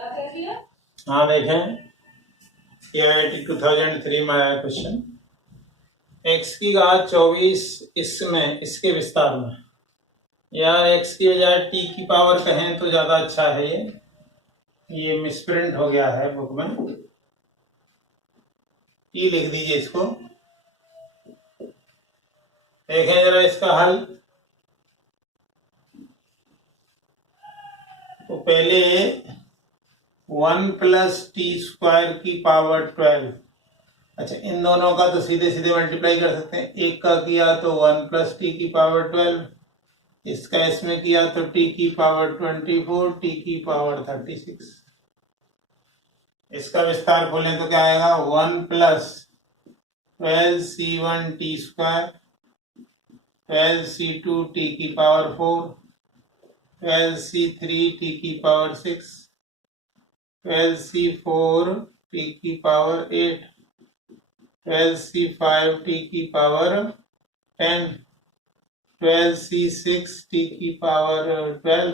हाँ देखें, AIT 2003 में आया क्वेश्चन। x की घात 24 इसमें इसके विस्तार में, या x की बजाय t की पावर कहें तो ज्यादा अच्छा है। ये मिसप्रिंट हो गया है बुक में, t लिख दीजिए इसको। देखें जरा इसका हल। तो पहले 1 प्लस टी स्क्वायर की पावर 12। अच्छा, इन दोनों का तो सीधे सीधे मल्टीप्लाई कर सकते हैं। एक का किया तो 1 प्लस टी की पावर 12, इसका इसमें किया तो टी की पावर 24, टी की पावर 36। इसका विस्तार खोलें तो क्या आएगा? 1 plus 12c1 T square, 12c2 T की पावर 4, 12c3 टी की पावर 6, 12c4 टी की पावर 8, 12c5 टी की पावर 10, 12c6 टी की पावर 12।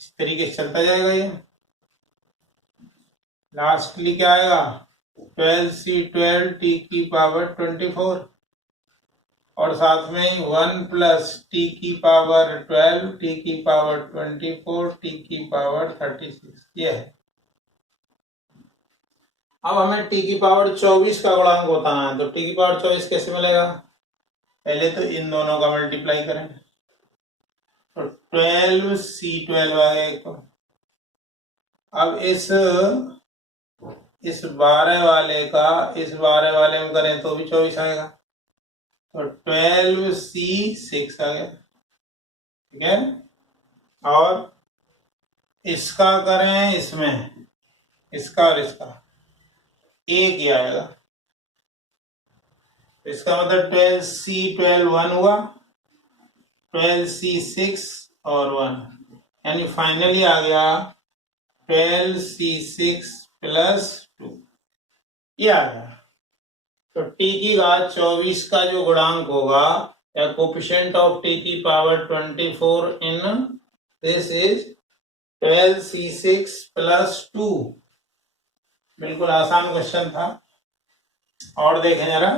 इस तरीके से चलता जाएगा ये। लास्टली क्या आएगा? 12c12 टी की पावर 24, और साथ में 1 प्लस टी की पावर 12 टी की पावर 24 टी की पावर 36। ये है। अब हमें टी की पावर 24 का गुणांक बताना है, तो टी की पावर 24 कैसे मिलेगा? पहले तो इन दोनों का मल्टीप्लाई करें, तो 12c12 आएगा। अब इस 12 वाले का इस 12 वाले में करें तो भी 24 आएगा, तो 12c6 आ गया। ठीक है, और इसका करें इसमें, इसका और इसका एक ही आएगा। इसका मतलब 12c12 1 हुआ, 12c6 और 1, यानी फाइनली आ गया 12c6 प्लस 2। ये आ गया। तो टी की घात 24 का जो गुणांक होगा, या कोफिशिएंट ऑफ टी की power 24 in this is 12c6 plus 2। बिल्कुल आसान क्वेश्चन था। और देखें जरा,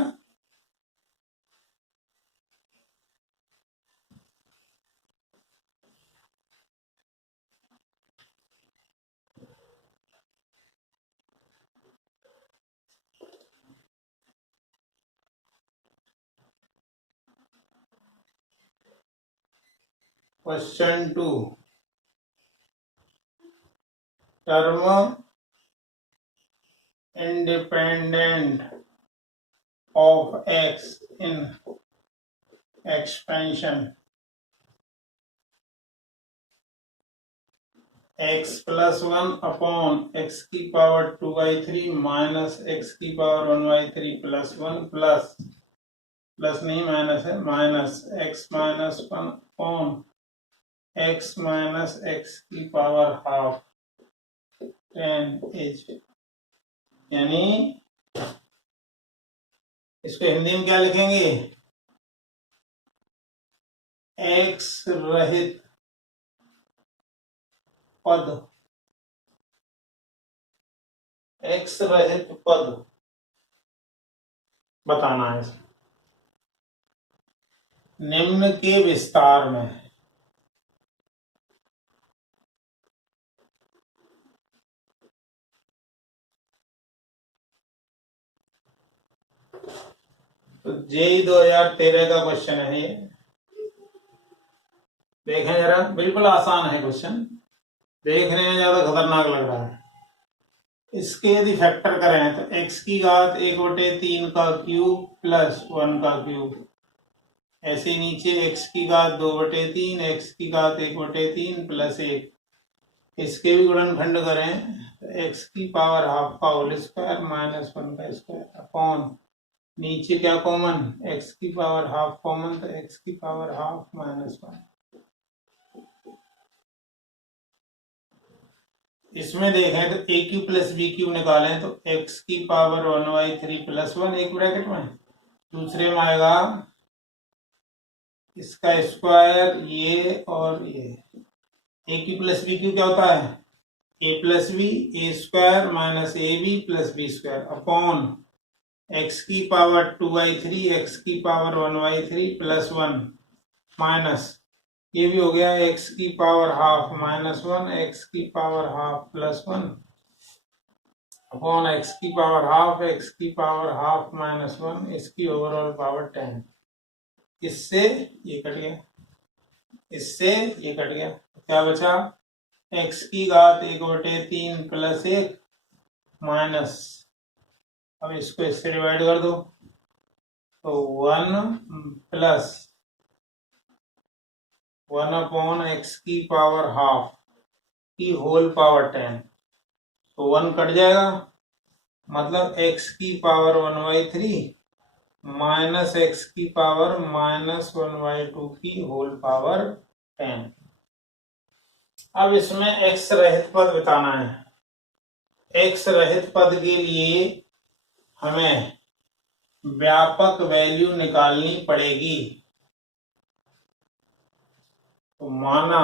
question 2, term independent of x in expansion x plus 1 upon x की पावर 2/3 माइनस x की पावर 1/3 प्लस 1 प्लस नहीं माइनस है, minus x minus 1 upon x minus x की पावर हाफ 10h। यानी इसको हिंदी में क्या लिखेंगे? x रहित पद, x रहित पद बताना है। निम्न के विस्तार में तो जेई 2013 का क्वेश्चन है ये। देखें जरा, बिल्कुल आसान है क्वेश्चन, देखने में ज्यादा खतरनाक लग रहा है। इसके यदि फैक्टर करें तो x की घात 1/3 का क्यूब प्लस 1 का क्यूब, ऐसे नीचे x की घात 2/3, x की घात 1/3 प्लस 1, इसके भी गुणनखंड करें तो x की पावर हाफ का होल स्क्वायर माइनस 1 का स्क्वायर अपॉन नीचे क्या कॉमन, x की पावर हाफ कॉमन, तो x की पावर हाफ माइनस 1। इसमें देखें तो ए क्यू प्लस बी क्यू निकालें तो x की पावर 1/3 प्लस 1 एक ब्रैकेट में, दूसरे में आएगा इसका स्क्वायर ये और ये। A Q plus B Q क्या होता है? A plus B A square minus A B plus B square upon X की पावर 2/3 एक्स की पावर 1/3 प्लस 1 माइनस ये भी हो गया एक्स की पावर हाफ माइनस 1 एक्स की power half plus 1 upon X की पावर हाफ माइनस 1 इसकी ओवरऑल पावर 10। इससे ये कट गया, इससे ये कट गया, क्या बचा एक्स की घात 1/3 प्लस 1 माइनस, अब इसको इससे डिवाइड कर दो तो 1 प्लस 1 अपॉन एक्स की पावर हाफ की होल पावर 10, तो 1 कट जाएगा, मतलब एक्स की पावर 1/3 माइनस एक्स की पावर माइनस 1/2 की होल पावर 10। अब इसमें एक्स रहित पद बताना है। एक्स रहित पद के लिए हमें व्यापक वैल्यू निकालनी पड़ेगी। तो माना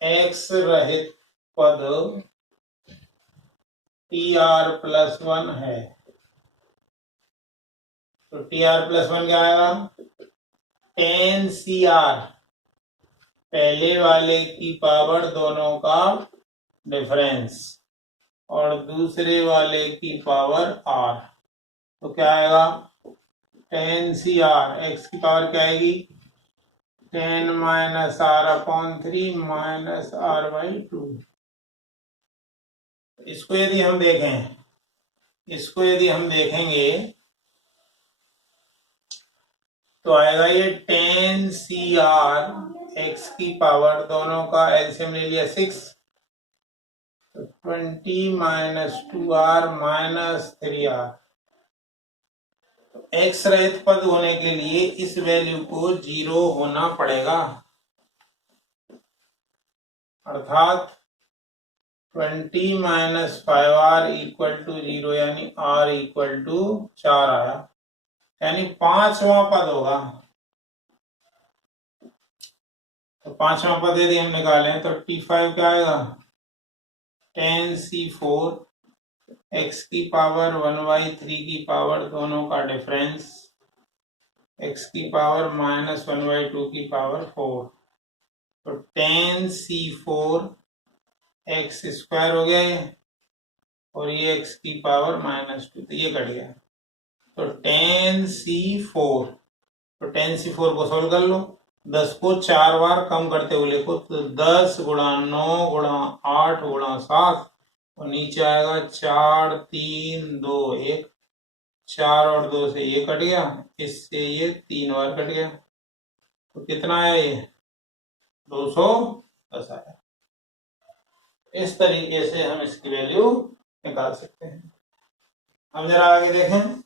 एक्स रहित पद TR+1 है, तो TR+1 क्या आएगा 10CR, पहले वाले की पावर दोनों का डिफरेंस और दूसरे वाले की पावर R, तो क्या आएगा 10CR, एक्स की पावर क्या आएगी 10 माइनस R/3 माइनस R/2। इसको यदि हम देखें, इसको यदि हम देखेंगे तो आएगा ये 10CR, एक्स की पावर दोनों का एलसीएम ले लिया 6, तो 20 minus 2R minus 3R। X रहित पद होने के लिए इस वैल्यू को 0 होना पड़ेगा, अर्थात 20 माइनस 5R इक्वल टू 0, यानी R इक्वल टू 4 आया, यानी 5वां पद होगा। तो 5वां पद यदि हम निकालें तो T5 क्या आएगा 10C4, एक्स की पावर 1/3 की पावर दोनों का डिफरेंस, एक्स की पावर माइनस 1/2 की पावर 4, तो 10C4 एक्स स्क्वायर हो गया ये, और ये एक्स की पावर -2, तो ये कट गया, तो 10C4, तो 10C4 को सोल्व कर लो, 10 को 4 बार कम करते हुए लिखो, तो 10 गुणा 9 गुणा 8 गुणा 7, और नीचे आएगा 4 3 2 1, 4 और 2 से ये कट गया, इससे ये 3 बार कट गया, तो कितना आया ये 210 आया। इस तरीके से हम इसकी वैल्यू निकाल सकते हैं। अब जरा आगे देखें,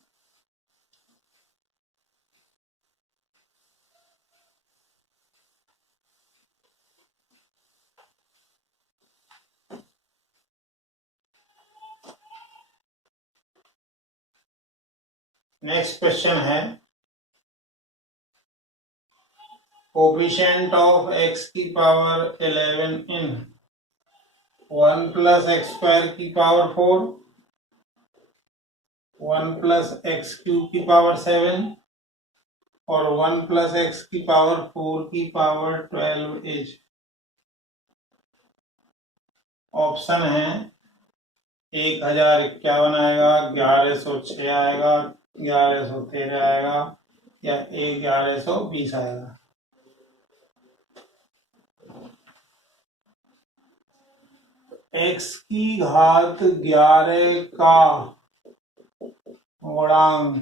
नेक्स्ट क्वेश्चन है कोफिशिएंट ऑफ एक्स की पावर 11 इन 1 प्लस एक्स स्क्वायर की पावर 4, 1 प्लस एक्स क्यूब की पावर 7 और 1 प्लस एक्स की पावर 4 की पावर 12 इज। ऑप्शन है 1051 आएगा, 1106 आएगा, 1113 आएगा या 1120 आएगा। एक्स की घात 11 का गुणांक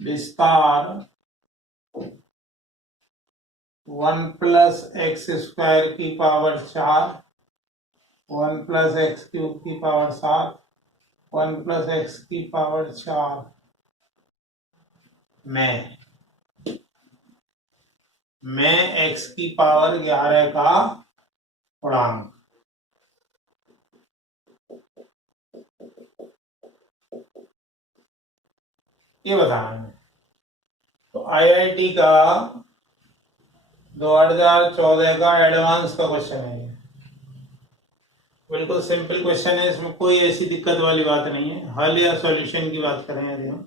विस्तार 1 प्लस एक्स स्क्वायर की पावर 4, 1 प्लस एक्स क्यूब की पावर 7, 1 प्लस एक्स की पावर 4 में एक्स की पावर 11 का गुणांक। ये बताना है। तो आईआईटी का 2014 का एडवांस का क्वेश्चन है ये। बिल्कुल सिंपल क्वेश्चन है, इसमें कोई ऐसी दिक्कत वाली बात नहीं है। हल या सॉल्यूशन की बात करें यदि हम,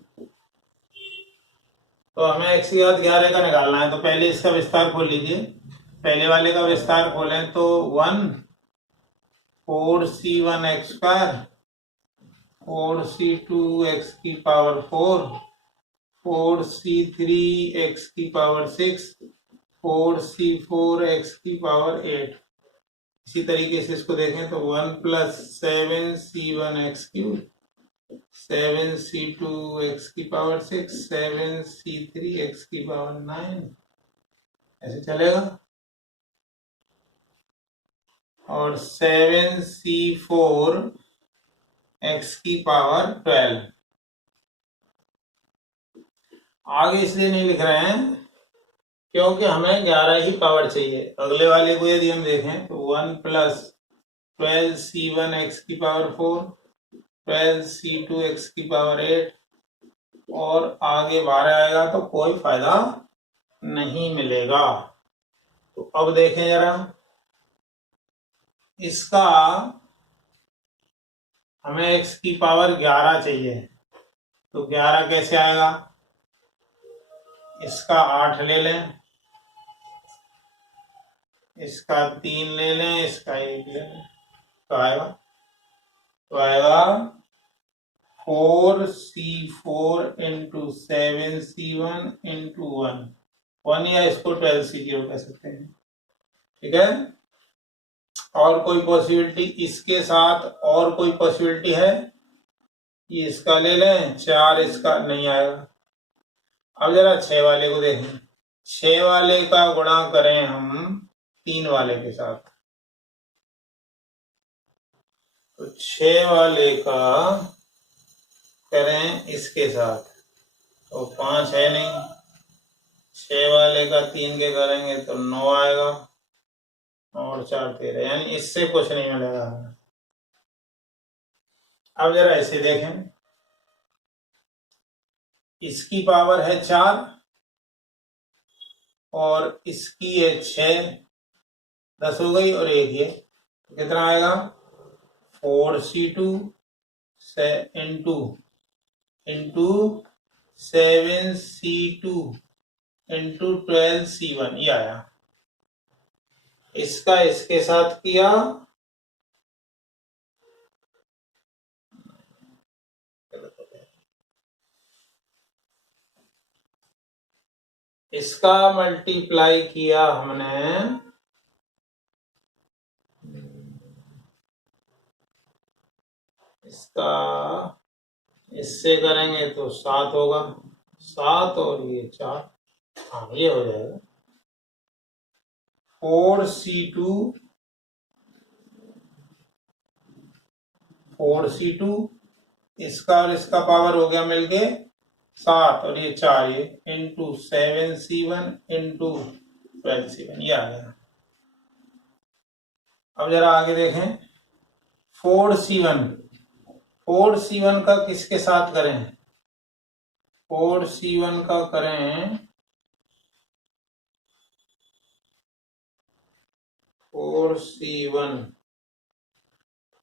तो हमें x की घात 11 का निकालना है। तो पहले इसका विस्तार खोल लीजिए। पहले वाले का विस्तार खोलें तो 1 4c1 x square 4c2 x की पावर 4 4c3 x की पावर 6 4c4 x की पावर 8। इसी तरीके से इसको देखें तो 1 plus 7c1 x cube 7c2 x की पावर 6 7c3 x की पावर 9, ऐसे चलेगा। और 7c4 x की पावर 12। आगे इसलिए नहीं लिख रहे हैं क्योंकि हमें 11 ही पावर चाहिए। अगले वाले को यदि हम देखें तो 1 प्लस 12c1 x की पावर 4 12c2 x की पावर 8 और आगे 12 आएगा तो कोई फायदा नहीं मिलेगा। तो अब देखें जरा, इसका हमें x की पावर 11 चाहिए, तो 11 कैसे आएगा? इसका 8 ले लें, इसका 3 ले लें, इसका 1 ले लें, तो आएगा 4c4 इंटू 7c1 इंटू 1 या इसको 12c0 कह सकते हैं, ठीक है। और कोई पॉसिबिलिटी इसके साथ, और कोई पॉसिबिलिटी है? ये इसका ले लें, 4 इसका नहीं आएगा। अब जरा 6 वाले को देखें। 6 वाले का गुणा करें हम 3 वाले के साथ, तो 6 वाले का करें इसके साथ तो 5 है नहीं। 6 वाले का 3 के करेंगे तो 9 आएगा और 4 13, यानी इससे कुछ नहीं मिलेगा। अब जरा ऐसे देखें, इसकी पावर है 4 और इसकी है 6, 10 हो गई और 1 ये, तो कितना आएगा? 4c2 into 7c2 into 12c1, ये आया। इसका इसके साथ किया, इसका मल्टीप्लाई किया हमने इसका, इससे करेंगे तो 7 होगा, 7 और ये 4, हाँ ये हो जाएगा 4c2 इसका और इसका पावर हो गया मिलके 7 और ये 4, ये इंटू 7c1 इंटू 12c1, ये आ गया। अब जरा आगे देखें, 4c1 का किसके साथ करें? 4c1 का करें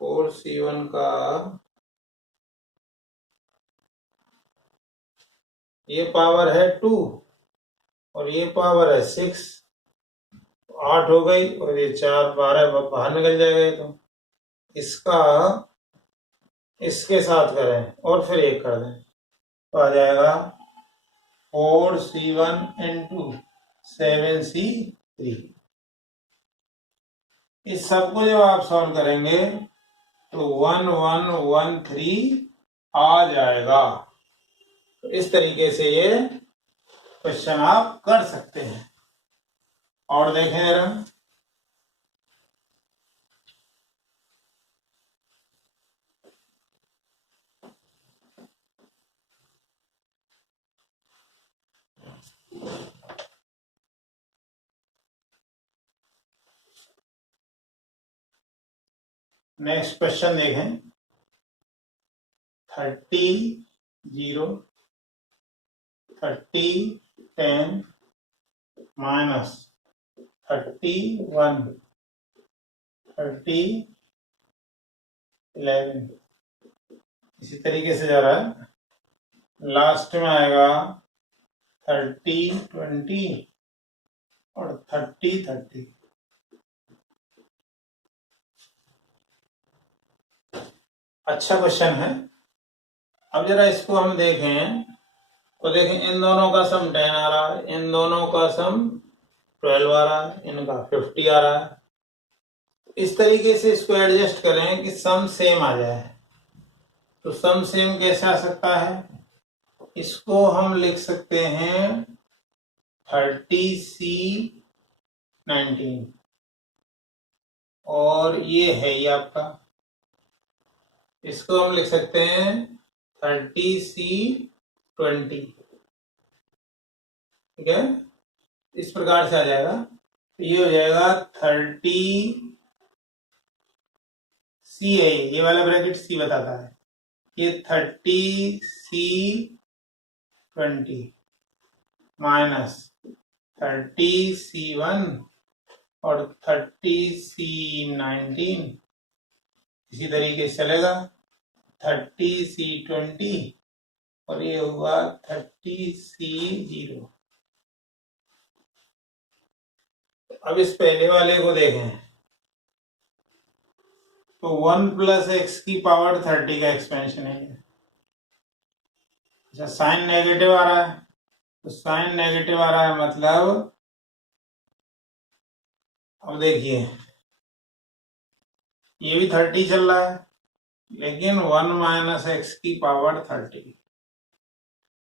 4c1 का ये पावर है 2 और ये पावर है 6, 8 हो गई और ये 4 12 बाहर निकल जाएगा। तो इसका इसके साथ करें और फिर 1 कर दें तो आ जाएगा 4c1 इंटू 7c3। इस सबको जब आप सॉल्व करेंगे तो 1113 आ जाएगा। तो इस तरीके से ये क्वेश्चन आप कर सकते हैं। और देखें जरा, नेक्स्ट क्वेश्चन देखें, 30 0 30 10 माइनस 31, 30, 11, इसी तरीके से जा रहा है। लास्ट में आएगा 30, 20 और 30, 30। अच्छा क्वेश्चन है। अब जरा इसको हम देखें तो देखें, इन दोनों का सम 10 आ रहा है, इन दोनों का सम 12 आ रहा है, इनका 50 आ रहा है। इस तरीके से इसको एडजस्ट करें कि सम सेम आ जाए। तो सम सेम कैसे आ सकता है? इसको हम लिख सकते हैं 30C 19 और ये है ये आपका, इसको हम लिख सकते हैं 30C 20। ठीक है, इस प्रकार से आ जाएगा। तो ये हो जाएगा 30C है, ये वाला ब्रैकेट C बताता है, ये 30C 20 माइनस 30C1 और 30C 19, इसी तरीके से चलेगा 30C 20 और ये हुआ 30C 0। अब इस पहले वाले को देखें तो 1 प्लस एक्स की पावर 30 का एक्सपेंशन है। अच्छा, साइन नेगेटिव आ रहा है, तो साइन नेगेटिव आ रहा है मतलब, अब देखिए ये भी 30 चल रहा है लेकिन 1 माइनस एक्स की पावर 30।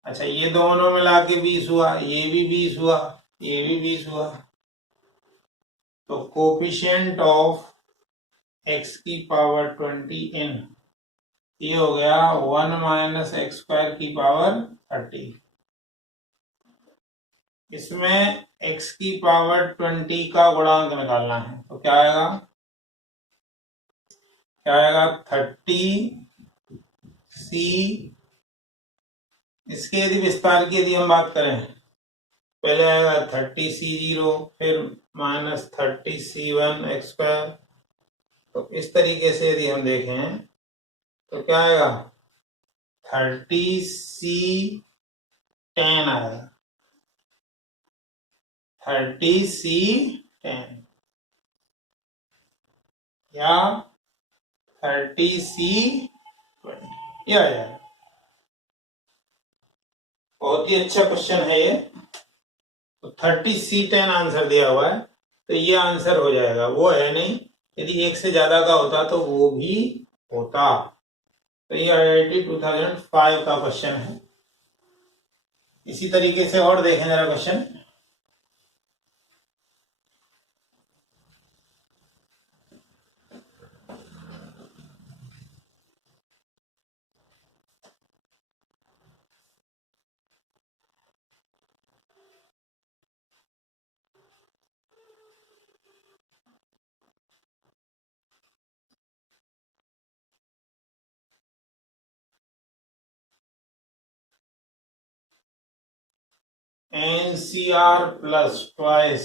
अच्छा, ये दोनों मिला के 20 हुआ, ये भी 20 हुआ, ये भी 20 हुआ। तो कोफिशिएंट ऑफ एक्स की पावर 20 इन, ये हो गया 1 माइनस एक्स स्क्वायर की पावर 30। इसमें x की पावर 20 का गुणांक निकालना है, तो क्या आएगा? 30C, इसके यदि विस्तार की यदि हम बात करें, पहले आएगा 30C0, फिर माइनस 30C1 एक्स स्क्वायर। तो इस तरीके से यदि हम देखें तो क्या आएगा? 30C10 आएगा, 30C10 या 30C20, ये आ जाएगा। बहुत ही अच्छा क्वेश्चन है ये। तो 30C10 आंसर दिया हुआ है, तो ये आंसर हो जाएगा, वो है नहीं। यदि एक से ज्यादा का होता तो वो भी होता। तो ये IIT 2005 का क्वेश्चन है। इसी तरीके से और देखें जरा question. NCR plus twice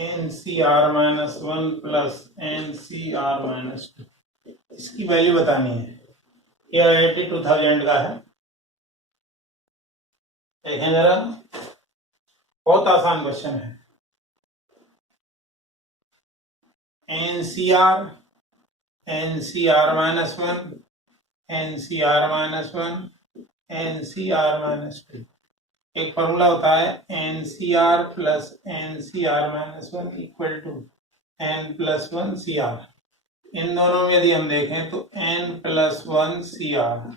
NCR minus 1 plus NCR minus 2, इसकी वैल्यू बतानी है। ये IIT 2000 का है। देखें जरा, बहुत आसान क्वेश्चन है। NCR, NCR minus 1, NCR minus 1, NCR minus 2। एक फॉर्मूला होता है NCR plus NCR minus 1 equal to N plus 1 CR। इन दोनों में यदि हम देखें तो N प्लस 1 CR,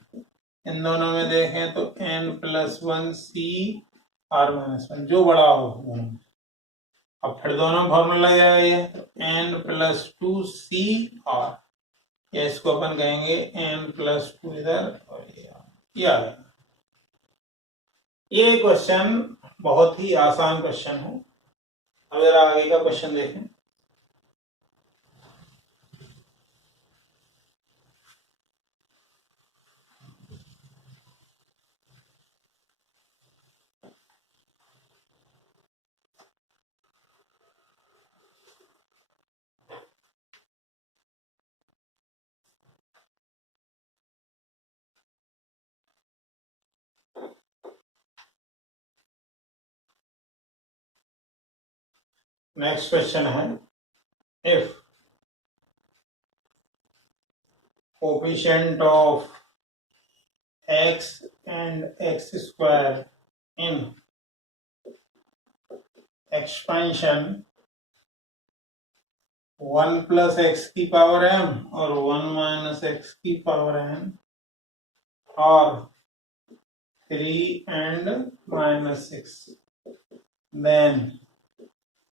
इन दोनों में देखें तो N प्लस 1 CR माइनस 1, जो बड़ा हो दोनों। अब फिर दोनों फॉर्मूला लग जाएगा ये, तो N प्लस 2 CR, या इसको अपन कहेंगे N प्लस 2 इधर और ये आ गया। ये क्वेश्चन बहुत ही आसान क्वेश्चन है। अब जरा आगे का क्वेश्चन देखें। नेक्स्ट क्वेश्चन है, if coefficient of x and x square in expansion 1 plus x की पावर m और 1 minus x की पावर n और 3 and minus 6, then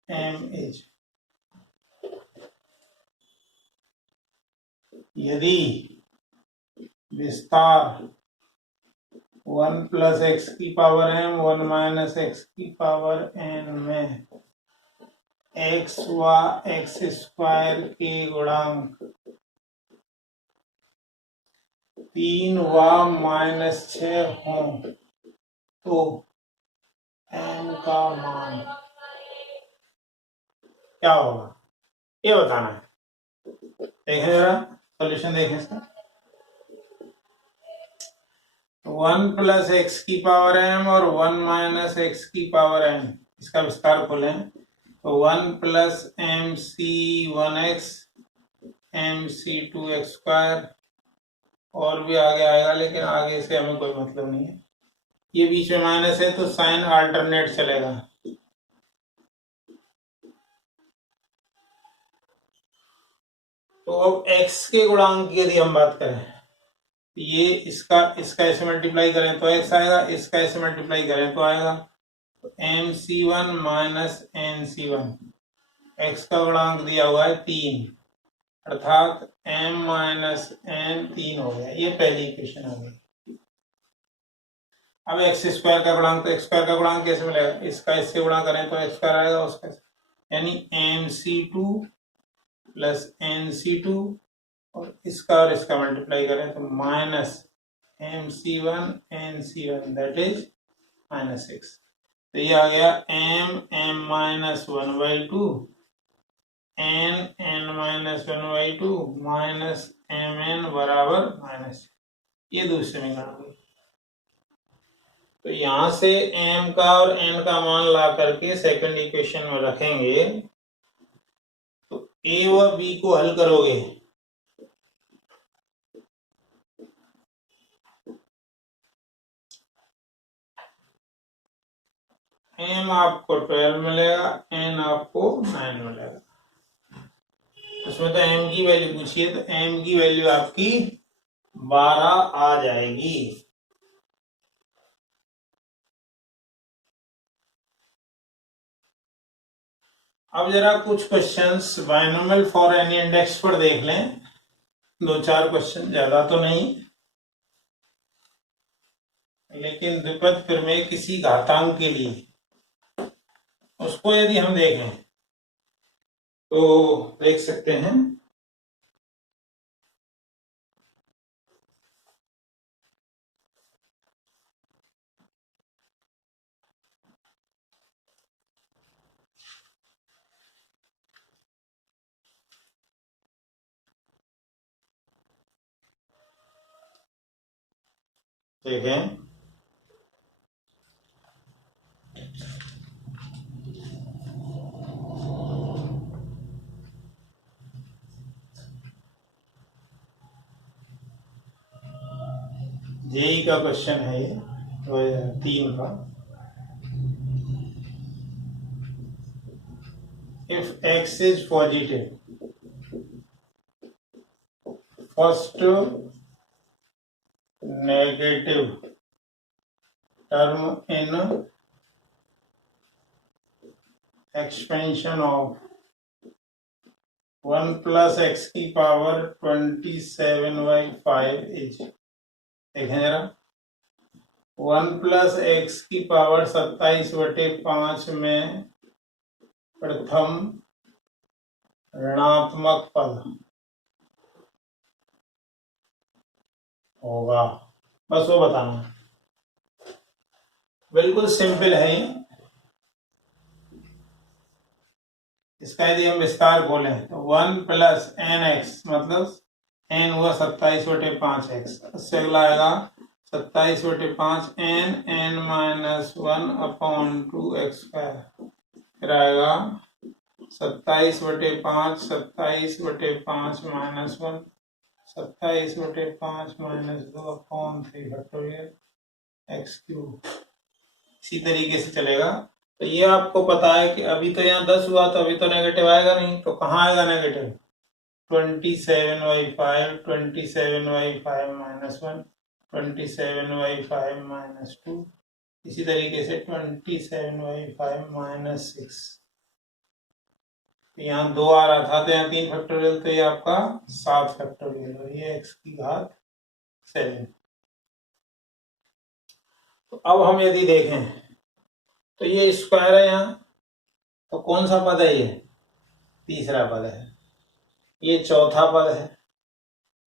m is, यदि विस्तार 1 plus x की पावर m 1 minus x की पावर n में x व x स्क्वायर के गुणांक 3 व माइनस 6 हों तो m का मान क्या होगा, ये बताना है। देखें जरा सॉल्यूशन देखें इसका। 1 प्लस एक्स की पावर m और 1 माइनस एक्स की पावर n, इसका विस्तार खोलें तो 1 plus M C 1x M C 2x square, और भी आगे आएगा लेकिन आगे से हमें कोई मतलब नहीं है। ये बीच में माइनस है तो साइन अल्टरनेट चलेगा। तो अब x के गुणांक की यदि हम बात करें, ये इसका ऐसे मल्टीप्लाई करें तो x आएगा, इसका ऐसे मल्टीप्लाई करें तो आएगा। तो M C one minus N C one, X का गुणांक दिया हुआ है 3, अर्थात m माइनस n 3 हो गया। ये पहली इक्वेशन आ गई। अब एक्स स्क्वायर का गुणांक, तो एक्स स्क्वायर का गुणांक कैसे मिलेगा, इसका इससे गुणा करें तो एक्स स्क्वायर आएगा, उसका यानी M C two plus N C two, और इसका मल्टीप्लाई करें तो minus M C one N C one, that is minus 6। तो ये आ गया M minus 1/2 N minus 1/2 minus M N बराबर माइनस, ये दूसरे में आ गई। तो यहां से m का और n का मान ला करके सेकंड इक्वेशन में रखेंगे तो a व b को हल करोगे m आपको 12 मिलेगा, n आपको 9 मिलेगा। उसमें तो m की वैल्यू पूछिए तो m की वैल्यू आपकी 12 आ जाएगी। अब जरा कुछ questions binomial for any index पर देख लें, 2-4 क्वेश्चन, ज्यादा तो नहीं, लेकिन द्विपद प्रमेय किसी घातांक के लिए उसको यदि हम देखें तो देख सकते हैं। देखें जेई का क्वेश्चन है ये 2003 का। If x is positive, first negative term in expansion of 1 plus X की पावर 27/5 इज, देखें जरा, 1 प्लस एक्स की पावर 27/5 में प्रथम ऋणात्मक पद होगा, बस वो बताना। बिल्कुल सिंपल है। इसका यदि हम विस्तार खोलें तो 1 प्लस एन एक्स, मतलब एन हुआ 27/5x, उससे अगला आएगा 27/5 एन माइनस 1/2 x स्क्वायर, फिर आएगा 27/5, 27/5 माइनस 1, 27/5 माइनस 2/3 एक्स क्यूब। इसी तरीके से चलेगा। तो ये आपको पता है कि अभी तो यहाँ 10 हुआ तो अभी तो नेगेटिव आएगा नहीं, तो कहाँ आएगा नेगेटिव? 27/5, 27/5 माइनस 1, 27/5 माइनस 2, इसी तरीके से 27/5 माइनस 6। यहाँ 2 आ रहा था तो यहाँ 3 फैक्टोरियल, तो ये आपका 7 फैक्टोरियल, और ये x की घात 7। तो अब हम यदि देखें तो ये स्क्वायर है यहाँ, तो कौन सा पद है? ये तीसरा पद है, ये चौथा पद है,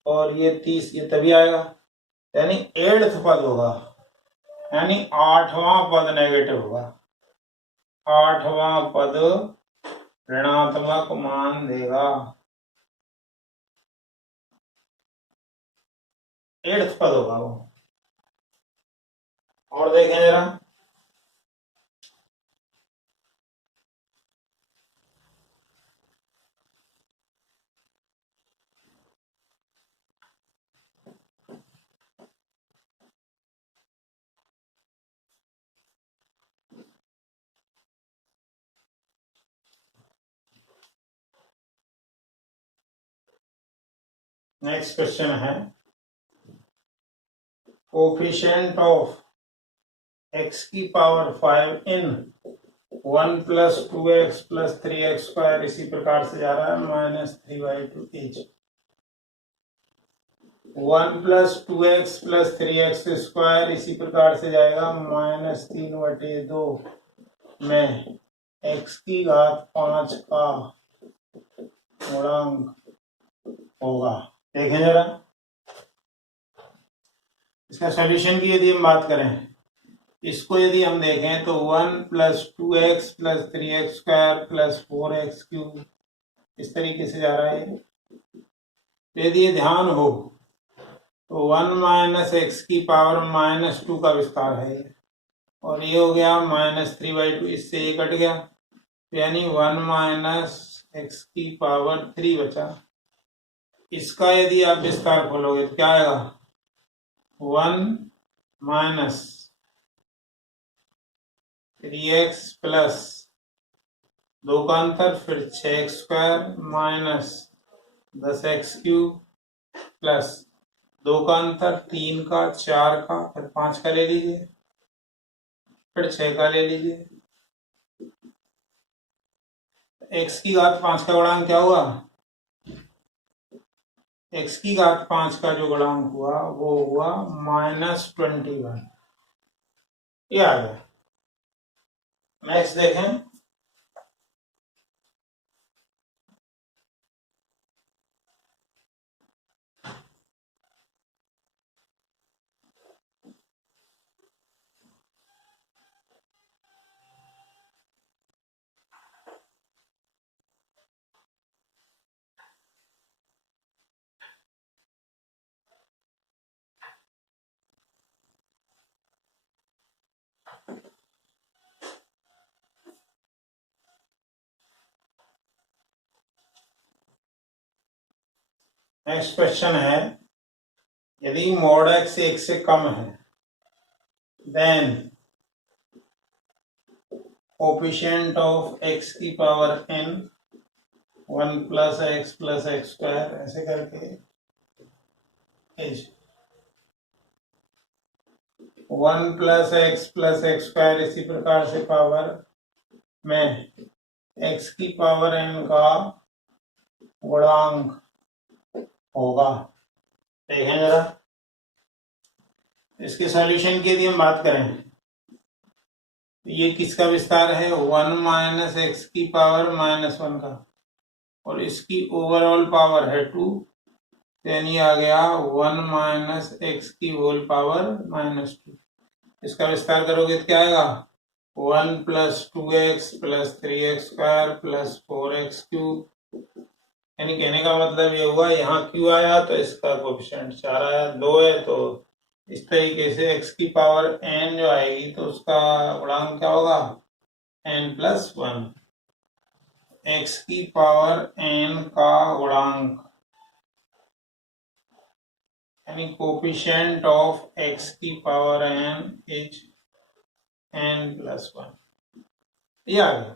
और ये ये तभी आएगा, यानी 8th पद होगा, यानी 8वां पद नेगेटिव होगा, 8वां पद ऋणात्मक मान देगा, 8th पद होगा वो। और देखें जरा, नेक्स्ट क्वेश्चन है, कोफिशिएंट ऑफ x की पावर 5 इन 1 plus 2x plus 3x square इसी प्रकार से जा रहा है -3/2 each। 1 plus 2x plus 3x square इसी प्रकार से जाएगा -3/2 में x की घात 5 का गुणांक होगा। देखें जरा, इसका सॉल्यूशन की यदि हम बात करें, इसको यदि हम देखें तो 1 plus 2x plus 3x square plus 4x cube इस तरीके से जा रहा है। तो यदि ये ध्यान हो तो 1 माइनस एक्स की पावर -2 का विस्तार है, और ये हो गया -3/2, इससे ये कट गया, यानी 1 माइनस एक्स की पावर 3 बचा। इसका यदि आप विस्तार खोलोगे तो क्या आएगा? 1 माइनस 3x प्लस 2 का अंतर, फिर 6x square minus 10x cube plus 2 का अंतर, 3 का, 4 का, फिर 5 का ले लीजिए, फिर 6 का ले लीजिए। x की घात 5 का गुणांक क्या हुआ? x की घात 5 का जो गुणांक हुआ वो हुआ -21। ये आ गया। नेक्स्ट देखें, नेक्स्ट क्वेश्चन है, यदि mod x 1 से कम है देन कोफिशिएंट ऑफ x की power n 1 plus x plus x square ऐसे करके 1 प्लस x स्क्वायर इसी प्रकार से पावर में x की पावर n का गुणांक होगा। देखें जरा, इसके सॉल्यूशन की यदि हम बात करें तो ये किसका विस्तार है? 1 माइनस एक्स की पावर -1 का, और इसकी ओवरऑल पावर है 2, यानी आ गया 1 माइनस एक्स की होल पावर -2। इसका विस्तार करोगे तो क्या आएगा? 1 plus 2x plus 3x square plus 4x cube, यानी कहने का मतलब ये हुआ यहाँ क्यू आया तो इसका कोफिशिएंट 4 आया, 2 है तो इस तरीके से x की पावर n जो आएगी तो उसका गुणांक क्या होगा? n+1। x की पावर n का गुणांक यानी कोफिशिएंट ऑफ x की पावर n इज n+1। ये आ गया,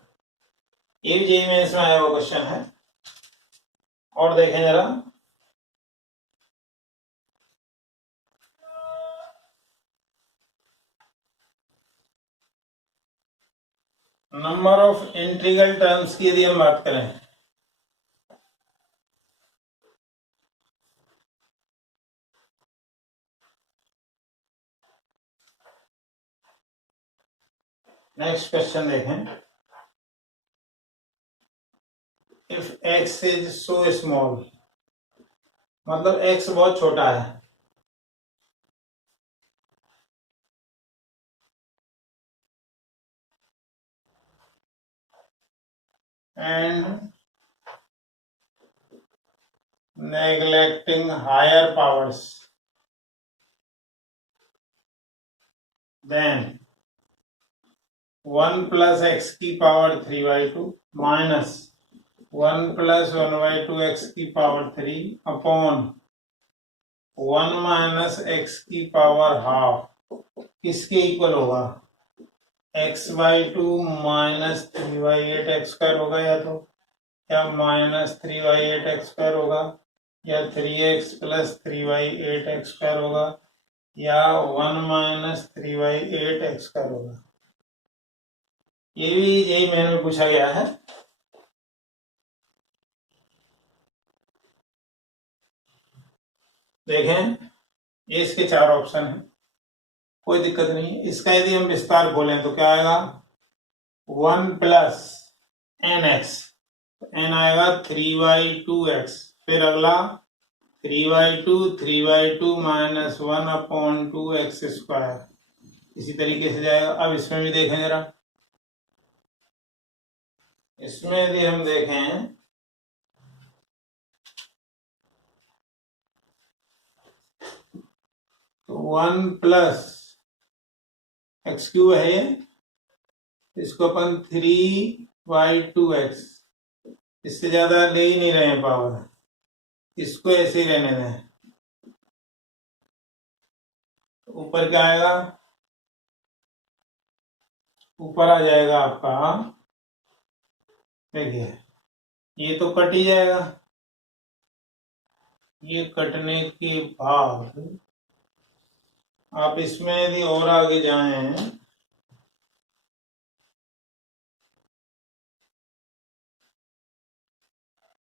ये भी जेईई मेंस में आया हुआ क्वेश्चन है। और देखें जरा, नंबर ऑफ इंटीग्रल टर्म्स की यदि हम बात करें, नेक्स्ट क्वेश्चन देखें। If x is so small, मतलब x बहुत छोटा है, and neglecting higher powers, then 1 plus x की पावर 3/2 minus 1 plus 1/2 x की पावर 3 अपॉन 1 minus x की पावर हाफ किसके इक्वल होगा? x/2 minus 3/8 x स्क्वायर होगा, या तो क्या माइनस 3/8 x स्क्वायर होगा, या 3x प्लस 3/8 x स्क्वायर होगा, या 1 माइनस 3/8 x स्क्वायर होगा। ये भी यही मैंने में पूछा गया है। देखें, ये इसके 4 ऑप्शन हैं, कोई दिक्कत नहीं है। इसका यदि हम विस्तार खोलें तो क्या आएगा? 1 प्लस एन एक्स, एन आएगा 3/2x, फिर अगला 3/2 माइनस 1/2 x स्क्वायर, इसी तरीके से जाएगा। अब इसमें भी देखें जरा, इसमें यदि हम देखें तो 1 प्लस x³ है, इसको अपन 3/2x, इससे ज्यादा ले ही नहीं रहे हैं पावर, इसको ऐसे ही रहने दें। ऊपर क्या आएगा? ऊपर आ जाएगा आपका, देखिए ये तो कट ही जाएगा, ये कटने के बाद आप इसमें यदि और आगे जाएं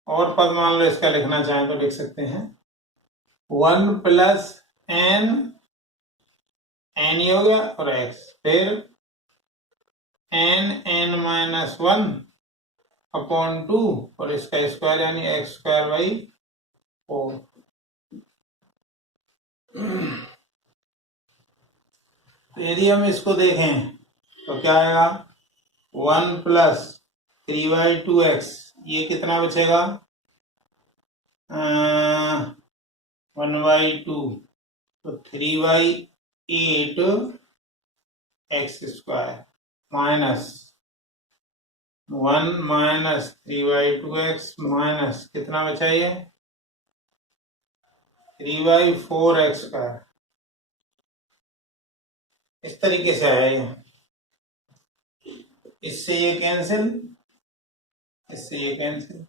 और पद मान लो इसका लिखना चाहें तो लिख सकते हैं 1 प्लस एन, एन ही हो गया, और एक्स, फिर n(n-1) अपॉन 2 और इसका स्क्वायर यानी x²/4। तो यदि हम इसको देखें तो क्या आएगा? 1 प्लस 3/2x, ये कितना बचेगा? 1/2, तो 3/8 x² minus 1 minus 3/2x minus कितना बचा ये? 3/4 x²। इस तरीके से है ये, इससे ये कैंसिल, इससे ये कैंसिल,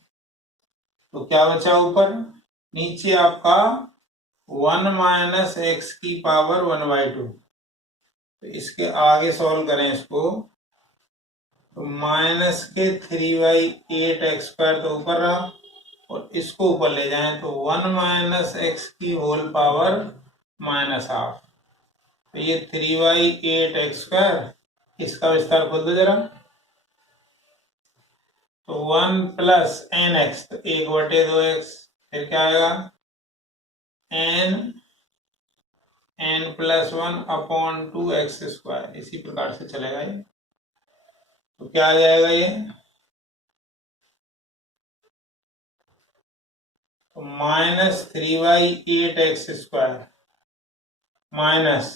तो क्या बचा ऊपर? नीचे आपका 1 माइनस एक्स की पावर 1/2, तो इसके आगे सॉल्व करें इसको तो माइनस के 3/8 x² तो ऊपर रहा, और इसको ऊपर ले जाएं तो 1 माइनस एक्स की होल पावर -½ तो ये 3/8 x², इसका विस्तार खोल दो जरा, तो 1 प्लस एन एक्स, तो 1/2x, फिर क्या आएगा? n+1 अपॉन 2x², इसी प्रकार से चलेगा ये। तो क्या आ जाएगा ये? तो माइनस 3/8 x² माइनस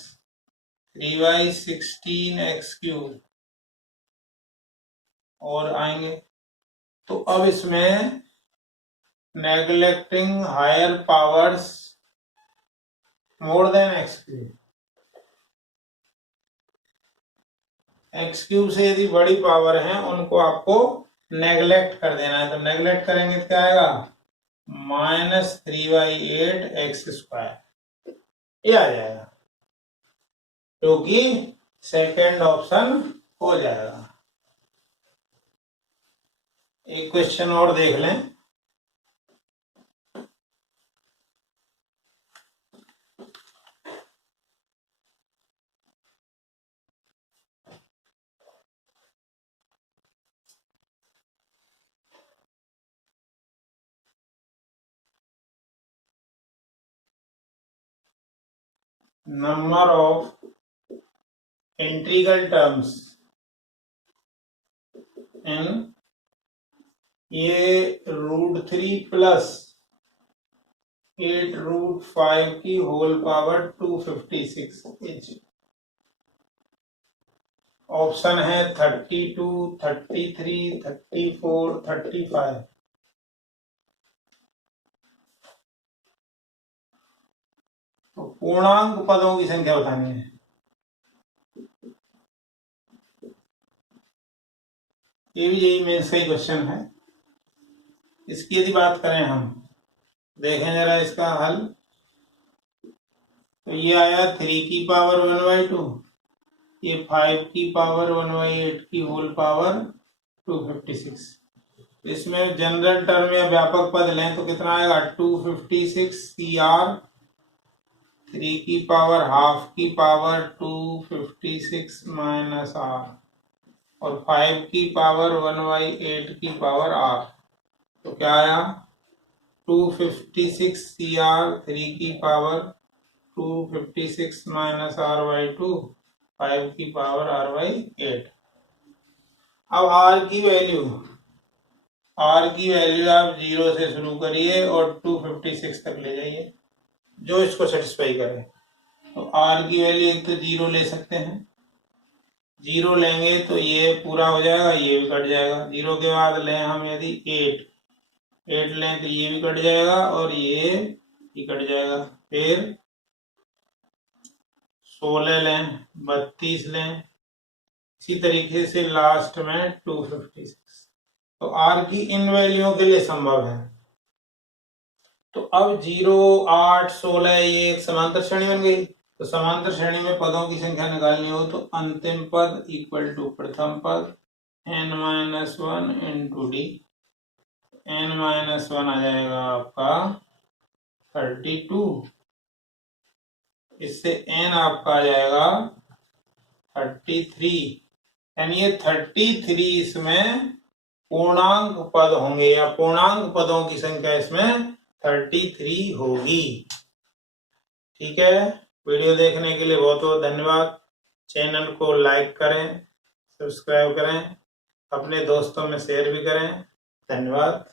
3/16 x³ और आएंगे तो अब इसमें neglecting higher powers more than X cube, X cube से यदि बड़ी पावर है उनको आपको नेग्लेक्ट कर देना है। तो नेग्लेक्ट करेंगे तो क्या आएगा, -3/8 x², ये आ जाएगा, जो कि सेकेंड ऑप्शन हो जाएगा। एक क्वेश्चन और देख लें। Number of integral terms in ये √3 प्लस 8√5 की होल पावर 256 इंच। ऑप्शन है 32, 33, 34, 35। तो पूर्णांक पदों की संख्या बतानी है। ये भी यही मेंस का ही क्वेश्चन है। इसकी यदि बात करें हम, देखें जरा इसका हल। तो ये आया 3 की पावर 1/2, ये 5 की पावर 1/8 की होल पावर 256। इसमें जनरल टर्म या व्यापक पद लें तो कितना आएगा, 256 CR 3 की पावर हाफ की पावर 256 -R और 5 की पावर 1/8 की पावर R। तो क्या आया, 256 CR 3 की पावर 256 -R/2, 5 की पावर R/8। अब R की वैल्यू आप 0 से शुरू करिए और 256 तक ले जाइए, जो इसको सेटिस्फाई करे। तो R की वैल्यू एक तो 0 ले सकते हैं, 0 लेंगे तो ये पूरा हो जाएगा, ये भी कट जाएगा। 0 के बाद लें हम यदि 8 लें तो ये भी कट जाएगा और ये भी कट जाएगा। फिर 16 लें, 32 लें, इसी तरीके से लास्ट में 256। तो R की इन वैल्यूओं के लिए संभव है। तो अब 0, 8, 16 ये एक समांतर श्रेणी बन गई। तो समांतर श्रेणी में पदों की संख्या निकालनी हो तो अंतिम पद इक्वल टू प्रथम पद n-1 इंटू d। n-1 आ जाएगा आपका 32, इससे n आपका आ जाएगा 33, यानी ये 33 इसमें पूर्णांक पद होंगे या पूर्णांक पदों की संख्या इसमें 33 होगी। ठीक है, वीडियो देखने के लिए बहुत बहुत धन्यवाद। चैनल को लाइक करें, सब्सक्राइब करें, अपने दोस्तों में शेयर भी करें। धन्यवाद।